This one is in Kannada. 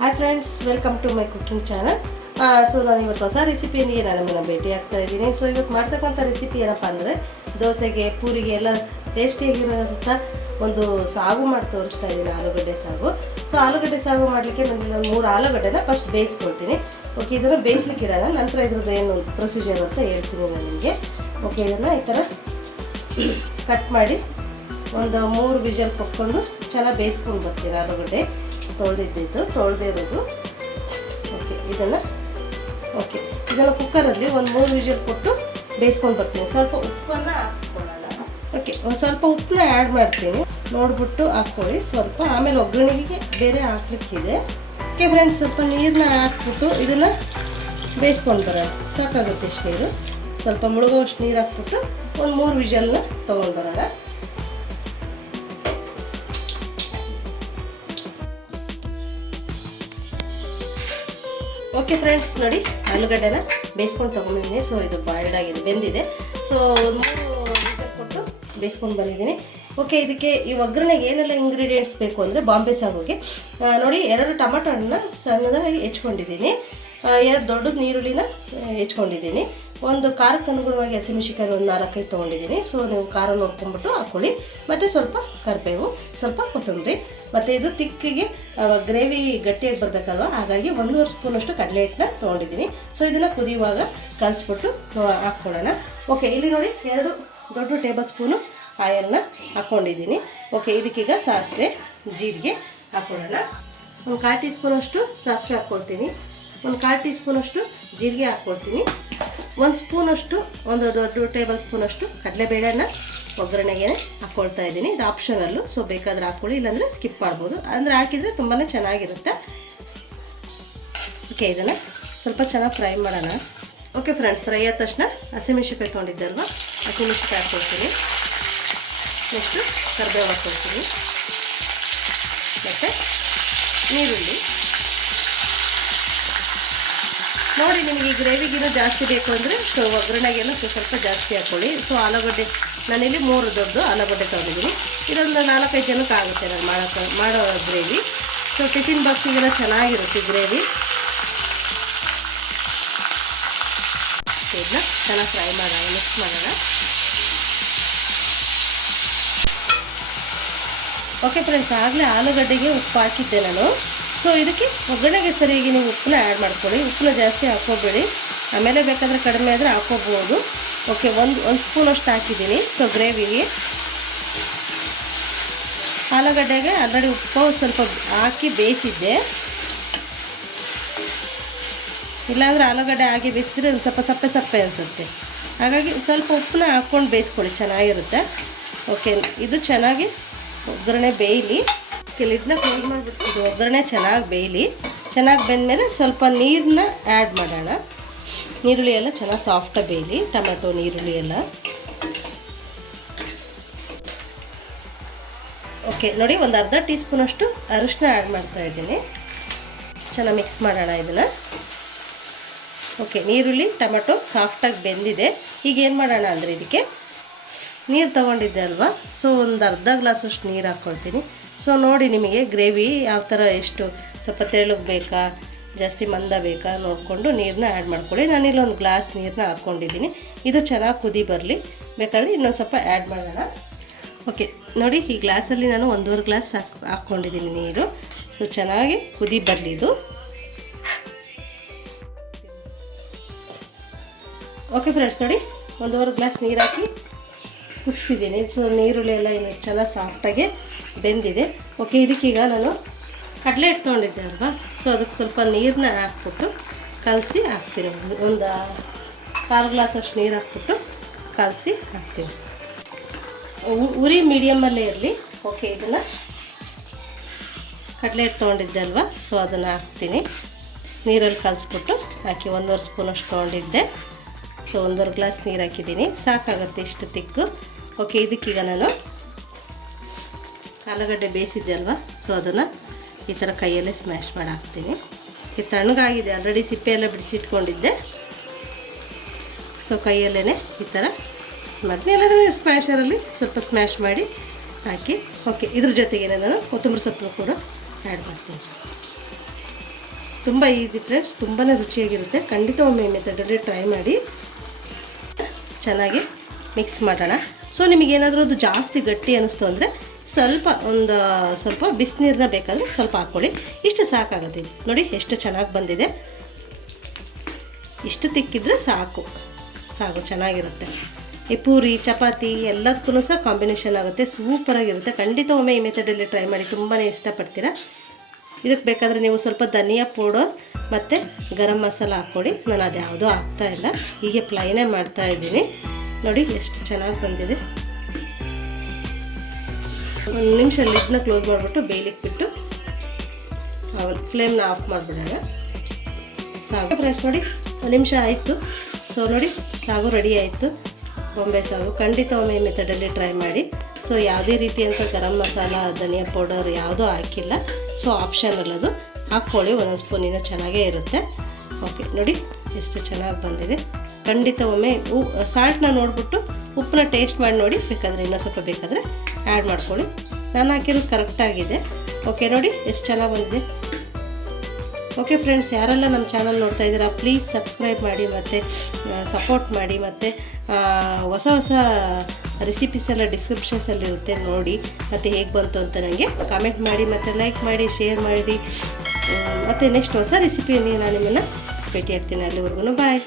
Hi friends, welcome to my cooking channel. So ನಾನು ಇವತ್ತು ಹೊಸ ರೆಸಿಪಿಯೊಂದಿಗೆ ನಾನು ನಿಮ್ಮನ್ನು ಭೇಟಿ ಆಗ್ತಾ ಇದ್ದೀನಿ. ಸೊ ಇವತ್ತು ಮಾಡ್ತಕ್ಕಂಥ ರೆಸಿಪಿ ಏನಪ್ಪ ಅಂದರೆ ದೋಸೆಗೆ, ಪೂರಿಗೆ ಎಲ್ಲ ಟೇಸ್ಟಿಯಾಗಿರೋಂಥ ಒಂದು ಸಾಗು ಮಾಡಿ ತೋರಿಸ್ತಾ ಇದ್ದೀನಿ, ಆಲೂಗಡ್ಡೆ ಸಾಗು. ಸೊ ಆಲೂಗಡ್ಡೆ ಸಾಗು ಮಾಡಲಿಕ್ಕೆ ನನಗೆ ನಾನು 3 ಆಲೂಗಡ್ಡೆನ ಫಸ್ಟ್ ಬೇಯಿಸ್ಕೊಳ್ತೀನಿ. ಓಕೆ, ಇದನ್ನು ಬೇಯಿಸ್ಲಿಕ್ಕೆ ಇಡೋಣ, ನಂತರ ಇದ್ರದ್ದು ಏನು ಪ್ರೊಸೀಜರ್ ಅಂತ ಹೇಳ್ತೀನಿ ನಾನು ನಿಮಗೆ. ಓಕೆ, ಇದನ್ನು ಈ ಥರ ಕಟ್ ಮಾಡಿ ಒಂದು 3 ವಿಷಲ್ ಕೊಟ್ಕೊಂಡು ಚೆನ್ನಾಗಿ ಬೇಯಿಸ್ಕೊಂಡು ಬರ್ತೀನಿ. ಆಲೂಗಡ್ಡೆ ತೊಳೆದೇ ಇರೋದು. ಇದನ್ನು ಕುಕ್ಕರಲ್ಲಿ ಒಂದು 3 ವಿಷಲ್ ಕೊಟ್ಟು ಬೇಯಿಸ್ಕೊಂಡು ಬರ್ತೀನಿ. ಸ್ವಲ್ಪ ಉಪ್ಪನ್ನು ಹಾಕ್ಕೊಳ್ಳೋಣ. ಓಕೆ, ಒಂದು ಸ್ವಲ್ಪ ಉಪ್ಪನ್ನ ಆ್ಯಡ್ ಮಾಡ್ತೀನಿ, ನೋಡಿಬಿಟ್ಟು ಹಾಕ್ಕೊಳ್ಳಿ ಸ್ವಲ್ಪ. ಆಮೇಲೆ ಒಗ್ಗರಣೆಗೆ ಬೇರೆ ಹಾಕ್ಲಿಕ್ಕಿದೆ. ಓಕೆ ಫ್ರೆಂಡ್ಸ್, ಸ್ವಲ್ಪ ನೀರನ್ನ ಹಾಕ್ಬಿಟ್ಟು ಇದನ್ನು ಬೇಯಿಸ್ಕೊಂಡು ಬರೋಣ. ಸಾಕಾಗುತ್ತೆ ಇಷ್ಟು ನೀರು, ಸ್ವಲ್ಪ ಮುಳುಗೋವಷ್ಟು ನೀರು ಹಾಕ್ಬಿಟ್ಟು ಒಂದು 3 ವಿಷಲ್ನ ತೊಗೊಂಡು ಬರೋಣ. ಓಕೆ ಫ್ರೆಂಡ್ಸ್, ನೋಡಿ ಆಲೂಗಡ್ಡೆನ ಬೇಯಿಸ್ಕೊಂಡು ತೊಗೊಂಡಿದ್ದೀನಿ. ಸೊ ಇದು ಬಾಯ್ಲ್ಡ್ ಆಗಿದೆ, ಬೆಂದಿದೆ. ಸೊ ಒಂದು 3 ವಿಷಲ್ ಕೊಟ್ಟು ಬೇಯಿಸ್ಕೊಂಡು ಬಂದಿದ್ದೀನಿ. ಓಕೆ, ಇದಕ್ಕೆ ಈ ಒಗ್ಗರಣೆಗೆ ಏನೆಲ್ಲ ಇಂಗ್ರೀಡಿಯೆಂಟ್ಸ್ ಬೇಕು ಅಂದರೆ ಬಾಂಬೆ ಸಾಗುಗೆ ನೋಡಿ 2 ಟೊಮೆಟೊ ಹಣ್ಣನ್ನ ಸಣ್ಣದಾಗಿ ಹೆಚ್ಕೊಂಡಿದ್ದೀನಿ, 2 ದೊಡ್ಡ ಈರುಳ್ಳಿನ ಹೆಚ್ಕೊಂಡಿದ್ದೀನಿ, ಒಂದು ಖಾರಕ್ಕೆ ಅನುಗುಣವಾಗಿ ಹಸಿಮೆಣಸಿನಕಾಯಿ ಒಂದು 4-5 ತೊಗೊಂಡಿದ್ದೀನಿ. ಸೊ ನೀವು ಖಾರ ನೋಡ್ಕೊಂಡ್ಬಿಟ್ಟು ಹಾಕ್ಕೊಳ್ಳಿ. ಮತ್ತು ಸ್ವಲ್ಪ ಕರಿಬೇವು, ಸ್ವಲ್ಪ ಕೊತ್ತಂಬರಿ, ಮತ್ತು ಇದು ತಿಕ್ಕಿಗೆ ಗ್ರೇವಿ ಗಟ್ಟಿಯಾಗಿ ಬರಬೇಕಲ್ವ, ಹಾಗಾಗಿ 1.5 ಸ್ಪೂನಷ್ಟು ಕಡಲೆ ಹಿಟ್ಟನ್ನ ತೊಗೊಂಡಿದ್ದೀನಿ. ಸೊ ಇದನ್ನು ಕುದಿಯುವಾಗ ಕಲಿಸ್ಬಿಟ್ಟು ಹಾಕ್ಕೊಳ್ಳೋಣ. ಓಕೆ, ಇಲ್ಲಿ ನೋಡಿ 2 ದೊಡ್ಡ ಟೇಬಲ್ ಸ್ಪೂನು ಆಯಿಲ್ನ ಹಾಕ್ಕೊಂಡಿದ್ದೀನಿ. ಓಕೆ, ಇದಕ್ಕೀಗ ಸಾಸಿವೆ, ಜೀರಿಗೆ ಹಾಕ್ಕೊಳ್ಳೋಣ. ಒಂದು 1/4 ಟೀ ಸ್ಪೂನಷ್ಟು ಸಾಸಿವೆ ಹಾಕ್ಕೊಳ್ತೀನಿ, ಒಂದು 1/4 ಟೀ ಸ್ಪೂನಷ್ಟು ಜೀರಿಗೆ ಹಾಕ್ಕೊಳ್ತೀನಿ, 1 ಸ್ಪೂನಷ್ಟು, ಒಂದು ದೊಡ್ಡ ಟೇಬಲ್ ಸ್ಪೂನಷ್ಟು ಕಡಲೆಬೇಳೆನ ಒಗ್ಗರಣೆಗೆ ಹಾಕ್ಕೊಳ್ತಾ ಇದ್ದೀನಿ. ಇದು ಆಪ್ಷನಲ್ಲು, ಸೊ ಬೇಕಾದರೆ ಹಾಕ್ಕೊಳ್ಳಿ, ಇಲ್ಲಾಂದರೆ ಸ್ಕಿಪ್ ಮಾಡ್ಬೋದು. ಅಂದರೆ ಹಾಕಿದರೆ ತುಂಬಾ ಚೆನ್ನಾಗಿರುತ್ತೆ. ಓಕೆ, ಇದನ್ನು ಸ್ವಲ್ಪ ಚೆನ್ನಾಗಿ ಫ್ರೈ ಮಾಡೋಣ. ಓಕೆ ಫ್ರೆಂಡ್ಸ್, ಫ್ರೈ ಆದ ತಕ್ಷಣ ಹಸಿಮೆಣಸಿನಕಾಯಿ ತೊಗೊಂಡಿದ್ದೆ ಅಲ್ವಾ, ಹಸಿಮೆಣಸಿನಕಾಯಿ ಹಾಕ್ಕೊಳ್ತೀನಿ. ನೆಕ್ಸ್ಟು ಕರಿಬೇವು ಹಾಕ್ಕೊಳ್ತೀನಿ, ಮತ್ತು ನೀರುಳ್ಳಿ. ನೋಡಿ, ನಿಮಗೆ ಈ ಗ್ರೇವಿಗಿನ್ನೂ ಜಾಸ್ತಿ ಬೇಕು ಅಂದರೆ ಸೊ ಒಗ್ಗರಣೆಗೆಲ್ಲ ಸ್ವಲ್ಪ ಜಾಸ್ತಿ ಹಾಕ್ಕೊಳ್ಳಿ. ಸೊ ಆಲೂಗಡ್ಡೆ ನಾನಿಲ್ಲಿ 3 ದೊಡ್ಡ ಆಲೂಗಡ್ಡೆ ತೊಗೊಂಡಿದ್ದೀನಿ. ಇದೊಂದು 4-5 ಜನಕ್ಕೆ ಆಗುತ್ತೆ ನಾನು ಮಾಡೋ ಗ್ರೇವಿ. ಸೊ ಟಿಫಿನ್ ಬಾಕ್ಸಿಗೆಲ್ಲ ಚೆನ್ನಾಗಿರುತ್ತೆ ಗ್ರೇವಿ. ಇದನ್ನ ಚೆನ್ನಾಗಿ ಫ್ರೈ ಮಾಡೋಣ, ಮಿಕ್ಸ್ ಮಾಡೋಣ. ಓಕೆ ಫ್ರೆಂಡ್ಸ್, ಆಗಲೇ ಆಲೂಗಡ್ಡೆಗೆ ಉಪ್ಪು ಹಾಕಿದ್ದೆ ನಾನು. ಸೊ ಇದಕ್ಕೆ ಒಗ್ಗರಣೆಗೆ ಸರಿಯಾಗಿ ನೀವು ಉಪ್ಪನ್ನ ಆ್ಯಡ್ ಮಾಡ್ಕೊಳ್ಳಿ. ಉಪ್ಪನ್ನ ಜಾಸ್ತಿ ಹಾಕ್ಕೋಬೇಡಿ, ಆಮೇಲೆ ಬೇಕಾದರೆ ಕಡಿಮೆ ಆದರೆ ಹಾಕ್ಕೋಬೋದು. ಓಕೆ, ಒಂದು ಸ್ಪೂನಷ್ಟು ಹಾಕಿದ್ದೀನಿ. ಸೊ ಗ್ರೇವಿಗೆ ಆಲೂಗಡ್ಡೆಗೆ ಆಲ್ರೆಡಿ ಉಪ್ಪು ಸ್ವಲ್ಪ ಹಾಕಿ ಬೇಯಿಸಿದ್ದೆ, ಇಲ್ಲಾಂದರೆ ಆಲೂಗಡ್ಡೆ ಹಾಕಿ ಬೇಯಿಸಿದ್ರೆ ಒಂದು ಸ್ವಲ್ಪ ಸಪ್ಪೆ ಅನಿಸುತ್ತೆ. ಹಾಗಾಗಿ ಸ್ವಲ್ಪ ಉಪ್ಪನ್ನ ಹಾಕ್ಕೊಂಡು ಬೇಯಿಸ್ಕೊಳ್ಳಿ, ಚೆನ್ನಾಗಿರುತ್ತೆ. ಓಕೆ, ಇದು ಚೆನ್ನಾಗಿ ಒಗ್ಗರಣೆ ಬೇಯಲಿ. ಲಿಡ್ನ ಕ್ಲೋಸ್ ಮಾಡಿಬಿಟ್ಟು ಇದು ಒಗ್ಗರಣೆ ಚೆನ್ನಾಗಿ ಬೇಯಲಿ. ಚೆನ್ನಾಗಿ ಬೆಂದಮೇಲೆ ಸ್ವಲ್ಪ ನೀರನ್ನ ಆ್ಯಡ್ ಮಾಡೋಣ. ನೀರುಳ್ಳಿ ಎಲ್ಲ ಚೆನ್ನಾಗಿ ಸಾಫ್ಟಾಗಿ ಬೇಯಲಿ, ಟೊಮೆಟೊ ನೀರುಳ್ಳಿ ಎಲ್ಲ. ಓಕೆ, ನೋಡಿ ಒಂದು ಅರ್ಧ ಟೀ ಸ್ಪೂನಷ್ಟು ಅರಿಶಿನ ಆ್ಯಡ್ ಮಾಡ್ತಾಯಿದ್ದೀನಿ. ಚೆನ್ನಾಗಿ ಮಿಕ್ಸ್ ಮಾಡೋಣ ಇದನ್ನು. ಓಕೆ, ನೀರುಳ್ಳಿ ಟೊಮೆಟೊ ಸಾಫ್ಟಾಗಿ ಬೆಂದಿದೆ. ಈಗ ಏನು ಮಾಡೋಣ ಅಂದರೆ ಇದಕ್ಕೆ ನೀರು ತೊಗೊಂಡಿದ್ದೆ ಅಲ್ವಾ, ಸೊ ಒಂದು ಅರ್ಧ ಗ್ಲಾಸಷ್ಟು ನೀರು ಹಾಕ್ಕೊಳ್ತೀನಿ. ಸೊ ನೋಡಿ, ನಿಮಗೆ ಗ್ರೇವಿ ಯಾವ ಥರ, ಎಷ್ಟು ಸ್ವಲ್ಪ ತೆಳ್ಳಗೆ ಬೇಕಾ, ಜಾಸ್ತಿ ಮಂದ ಬೇಕಾ ನೋಡಿಕೊಂಡು ನೀರನ್ನ ಆ್ಯಡ್ ಮಾಡ್ಕೊಳ್ಳಿ. ನಾನಿಲ್ಲಿ 1 ಗ್ಲಾಸ್ ನೀರನ್ನ ಹಾಕ್ಕೊಂಡಿದ್ದೀನಿ. ಇದು ಚೆನ್ನಾಗಿ ಕುದಿ ಬರಲಿ, ಬೇಕಾದರೆ ಇನ್ನೊಂದು ಸ್ವಲ್ಪ ಆ್ಯಡ್ ಮಾಡೋಣ. ಓಕೆ, ನೋಡಿ ಈ ಗ್ಲಾಸಲ್ಲಿ ನಾನು 1.5 ಗ್ಲಾಸ್ ಹಾಕ್ಕೊಂಡಿದ್ದೀನಿ ನೀರು. ಸೊ ಚೆನ್ನಾಗಿ ಕುದಿ ಬರಲಿ ಇದು. ಓಕೆ ಫ್ರೆಂಡ್ಸ್, ನೋಡಿ 1.5 ಗ್ಲಾಸ್ ನೀರು ಹಾಕಿ ಕುದಿಸಿದ್ದೀನಿ. ಸೊ ನೀರುಳ್ಳಿ ಎಲ್ಲ ಏನು ಚೆನ್ನಾಗಿ ಸಾಫ್ಟಾಗಿ ಬೆಂದಿದೆ. ಓಕೆ, ಇದಕ್ಕೀಗ ನಾನು ಕಡಲೆ ಹಿಟ್ಟು ತೊಗೊಂಡಿದ್ದೆ ಅಲ್ವಾ, ಸೊ ಅದಕ್ಕೆ ಸ್ವಲ್ಪ ನೀರನ್ನ ಹಾಕ್ಬಿಟ್ಟು ಕಲಸಿ ಹಾಕ್ತೀನಿ. ಒಂದು 1/4 ಗ್ಲಾಸಷ್ಟು ನೀರು ಹಾಕ್ಬಿಟ್ಟು ಕಲಸಿ ಹಾಕ್ತೀನಿ. ಉರಿ ಮೀಡಿಯಮಲ್ಲೇ ಇರಲಿ. ಓಕೆ, ಇದನ್ನು ಕಡಲೆ ಹಿಟ್ಟು ತೊಗೊಂಡಿದ್ದೆ ಅಲ್ವಾ, ಸೊ ಅದನ್ನು ಹಾಕ್ತೀನಿ. ನೀರಲ್ಲಿ ಕಲಿಸ್ಬಿಟ್ಟು ಹಾಕಿ 1.5 ಸ್ಪೂನಷ್ಟು ತೊಗೊಂಡಿದ್ದೆ. ಸೊ 1.5 ಗ್ಲಾಸ್ ನೀರು ಹಾಕಿದ್ದೀನಿ, ಸಾಕಾಗುತ್ತೆ ಇಷ್ಟು ತಿಕ್ಕು. ಓಕೆ, ಇದಕ್ಕೀಗ ನಾನು ಆಲೂಗಡ್ಡೆ ಬೇಯಿಸಿದ್ದೆ ಅಲ್ವಾ, ಸೊ ಅದನ್ನು ಈ ಥರ ಕೈಯಲ್ಲೇ ಸ್ಮ್ಯಾಶ್ ಮಾಡಿ ಹಾಕ್ತೀನಿ. ತಣ್ಣಗಾಗಿದೆ, ಆಲ್ರೆಡಿ ಸಿಪ್ಪೆ ಎಲ್ಲ ಬಿಡಿಸಿಟ್ಕೊಂಡಿದ್ದೆ. ಸೊ ಕೈಯಲ್ಲೇ ಈ ಥರ ಮಾಡಿ ಎಲ್ಲರೂ ಸ್ಮ್ಯಾಶರಲ್ಲಿ ಸ್ವಲ್ಪ ಸ್ಮ್ಯಾಶ್ ಮಾಡಿ ಹಾಕಿ. ಓಕೆ, ಇದ್ರ ಜೊತೆಗೇ ನಾನು ಕೊತ್ತಂಬರಿ ಸೊಪ್ಪು ಕೂಡ ಆ್ಯಡ್ ಮಾಡ್ತೀನಿ. ತುಂಬ ಈಸಿ ಫ್ರೆಂಡ್ಸ್, ತುಂಬಾ ರುಚಿಯಾಗಿರುತ್ತೆ. ಖಂಡಿತ ಒಮ್ಮೆ ಈ ಮೆಥಡಲ್ಲಿ ಟ್ರೈ ಮಾಡಿ. ಚೆನ್ನಾಗಿ ಮಿಕ್ಸ್ ಮಾಡೋಣ. ಸೊ ನಿಮಗೇನಾದರೂ ಅದು ಜಾಸ್ತಿ ಗಟ್ಟಿ ಅನ್ನಿಸ್ತು ಅಂದರೆ ಸ್ವಲ್ಪ ಬಿಸಿನೀರನ್ನ ಬೇಕಾದರೆ ಸ್ವಲ್ಪ ಹಾಕ್ಕೊಳ್ಳಿ. ಇಷ್ಟು ಸಾಕಾಗುತ್ತೆ. ನೋಡಿ ಎಷ್ಟು ಚೆನ್ನಾಗಿ ಬಂದಿದೆ. ಇಷ್ಟು ತಿಕ್ಕಿದ್ರೆ ಸಾಕು ಚೆನ್ನಾಗಿರುತ್ತೆ. ಈ ಪೂರಿ ಚಪಾತಿ ಎಲ್ಲದಕ್ಕೂ ಸಹ ಕಾಂಬಿನೇಷನ್ ಆಗುತ್ತೆ, ಸೂಪರಾಗಿರುತ್ತೆ. ಖಂಡಿತ ಒಮ್ಮೆ ಈ ಮೆಥಡಲ್ಲಿ ಟ್ರೈ ಮಾಡಿ, ತುಂಬಾ ಇಷ್ಟಪಡ್ತೀರಾ. ಇದಕ್ಕೆ ಬೇಕಾದರೆ ನೀವು ಸ್ವಲ್ಪ ಧನಿಯಾ ಪೌಡರ್ ಮತ್ತು ಗರಂ ಮಸಾಲ ಹಾಕ್ಕೊಡಿ. ನಾನು ಅದು ಯಾವುದೂ ಹಾಕ್ತಾಯಿಲ್ಲ, ಹೀಗೆ ಪ್ಲೈನೇ ಮಾಡ್ತಾಯಿದ್ದೀನಿ. ನೋಡಿ ಎಷ್ಟು ಚೆನ್ನಾಗಿ ಬಂದಿದೆ. ಒಂದು ನಿಮಿಷ ಲಿಡ್ನ ಕ್ಲೋಸ್ ಮಾಡಿಬಿಟ್ಟು ಬೇಯಲಿಕ್ಕೆ ಬಿಟ್ಟು ಫ್ಲೇಮ್ನ ಆಫ್ ಮಾಡಿಬಿಡೋಣ. ಸಾಗು ಫ್ರೆಂಡ್ಸ್ ನೋಡಿ 1 ನಿಮಿಷ ಆಯಿತು. ಸೊ ನೋಡಿ ಸಾಗು ರೆಡಿ ಆಯಿತು, ಬಾಂಬೆ ಸಾಗು. ಖಂಡಿತ ಒಮ್ಮೆ ಈ ಮೆಥಡಲ್ಲಿ ಟ್ರೈ ಮಾಡಿ. ಸೊ ಯಾವುದೇ ರೀತಿಯಂಥ ಗರಂ ಮಸಾಲ ಧನಿಯಾ ಪೌಡರ್ ಯಾವುದೂ ಹಾಕಿಲ್ಲ. ಸೊ ಆಪ್ಷನಲ್ ಅದು, ಹಾಕ್ಕೊಳ್ಳಿ. 1 ಸ್ಪೂನಿನ ಚೆನ್ನಾಗೇ ಇರುತ್ತೆ. ಓಕೆ ನೋಡಿ ಎಷ್ಟು ಚೆನ್ನಾಗಿ ಬಂದಿದೆ. ಖಂಡಿತ ಒಮ್ಮೆ ಸಾಲ್ಟ್ನ ನೋಡಿಬಿಟ್ಟು ಉಪ್ಪನ್ನ ಟೇಸ್ಟ್ ಮಾಡಿ ನೋಡಿ, ಬೇಕಾದರೆ ಇನ್ನೂ ಸ್ವಲ್ಪ ಬೇಕಾದರೆ ಆ್ಯಡ್ ಮಾಡ್ಕೊಳ್ಳಿ. ನಾನು ಹಾಕಿರೋದು ಕರೆಕ್ಟಾಗಿದೆ. ಓಕೆ ನೋಡಿ ಎಷ್ಟು ಚೆನ್ನಾಗಿ ಬಂದಿದೆ. ಓಕೆ ಫ್ರೆಂಡ್ಸ್, ಯಾರೆಲ್ಲ ನಮ್ಮ ಚಾನಲ್ ನೋಡ್ತಾ ಇದ್ದೀರಾ ಪ್ಲೀಸ್ ಸಬ್ಸ್ಕ್ರೈಬ್ ಮಾಡಿ ಮತ್ತು ಸಪೋರ್ಟ್ ಮಾಡಿ. ಮತ್ತು ಹೊಸ ರೆಸಿಪೀಸ್ ಎಲ್ಲ ಡಿಸ್ಕ್ರಿಪ್ಷನ್ಸಲ್ಲಿರುತ್ತೆ, ನೋಡಿ ಮತ್ತು ಹೇಗೆ ಬಂತು ಅಂತ ನನಗೆ ಕಾಮೆಂಟ್ ಮಾಡಿ ಮತ್ತು ಲೈಕ್ ಮಾಡಿ, ಶೇರ್ ಮಾಡಿ. ಮತ್ತು ನೆಕ್ಸ್ಟ್ ಹೊಸ ರೆಸಿಪಿಯಲ್ಲಿ ನಾನು ನಿಮ್ಮನ್ನು ಭೇಟಿ ಆಗ್ತೀನಿ. ಅಲ್ಲಿವರೆಗೂ ಬಾಯ್.